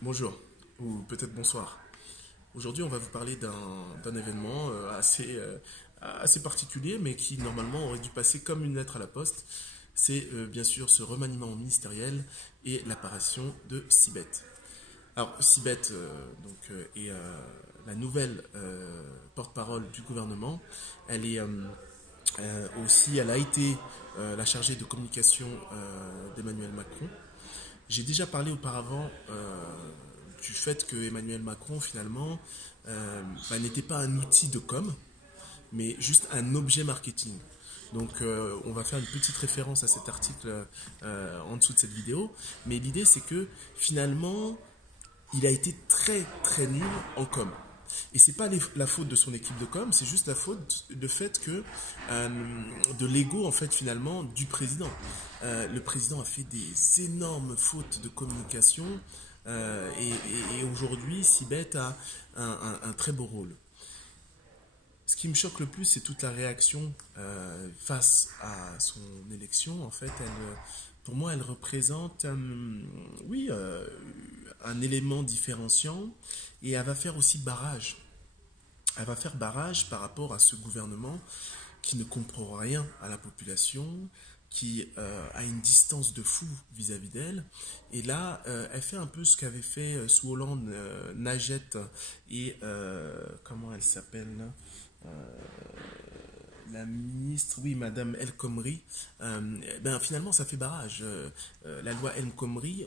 Bonjour, ou peut-être bonsoir. Aujourd'hui, on va vous parler d'un événement assez particulier, mais qui normalement aurait dû passer comme une lettre à la poste. C'est bien sûr ce remaniement ministériel et l'apparition de Sibeth. Alors, Sibeth est la nouvelle porte-parole du gouvernement. Elle est elle a été la chargée de communication d'Emmanuel Macron. J'ai déjà parlé auparavant du fait que Emmanuel Macron, finalement, n'était pas un outil de com, mais juste un objet marketing. Donc on va faire une petite référence à cet article en dessous de cette vidéo. Mais l'idée, c'est que finalement, il a été très très nul en com. Et c'est pas la faute de son équipe de com, c'est juste la faute de fait que de l'ego en fait finalement du président. Le président a fait des énormes fautes de communication et aujourd'hui Sibeth a un très beau rôle. Ce qui me choque le plus, c'est toute la réaction face à son élection. En fait, pour moi, elle représente, un élément différenciant et elle va faire aussi barrage. Elle va faire barrage par rapport à ce gouvernement qui ne comprend rien à la population, qui a une distance de fou vis-à-vis d'elle. Et là, elle fait un peu ce qu'avait fait sous Hollande Najat et comment elle s'appelle là la ministre, oui, Madame El Khomri. Finalement, ça fait barrage. La loi El Khomri,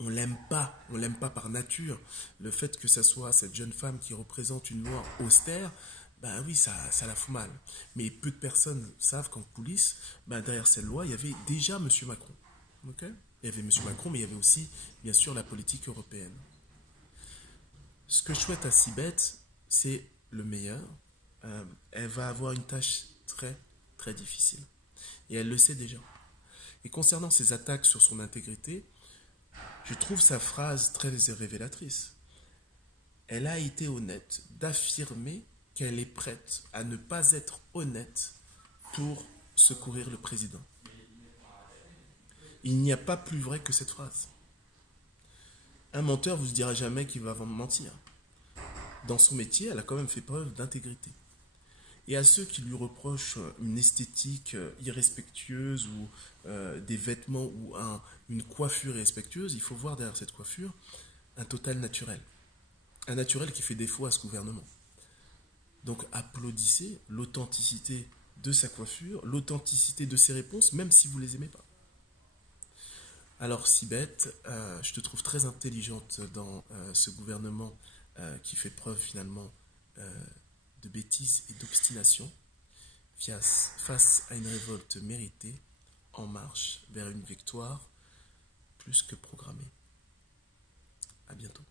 on l'aime pas par nature. Le fait que ça soit cette jeune femme qui représente une loi austère, ben oui, ça la fout mal. Mais peu de personnes savent qu'en coulisses, derrière cette loi, il y avait déjà Monsieur Macron. Ok. Il y avait Monsieur Macron, mais il y avait aussi, bien sûr, la politique européenne. Ce que je souhaite à Sibeth, c'est le meilleur. Elle va avoir une tâche très, très difficile. Et elle le sait déjà. Et concernant ses attaques sur son intégrité, je trouve sa phrase très révélatrice. Elle a été honnête d'affirmer qu'elle est prête à ne pas être honnête pour secourir le président. Il n'y a pas plus vrai que cette phrase. Un menteur vous dira jamais qu'il va mentir. Dans son métier, elle a quand même fait preuve d'intégrité. Et à ceux qui lui reprochent une esthétique irrespectueuse ou des vêtements ou une coiffure irrespectueuse, il faut voir derrière cette coiffure un total naturel. Un naturel qui fait défaut à ce gouvernement. Donc applaudissez l'authenticité de sa coiffure, l'authenticité de ses réponses, même si vous ne les aimez pas. Alors Sibeth, je te trouve très intelligente dans ce gouvernement qui fait preuve finalement de bêtise et d'obstination face à une révolte méritée en marche vers une victoire plus que programmée. À bientôt.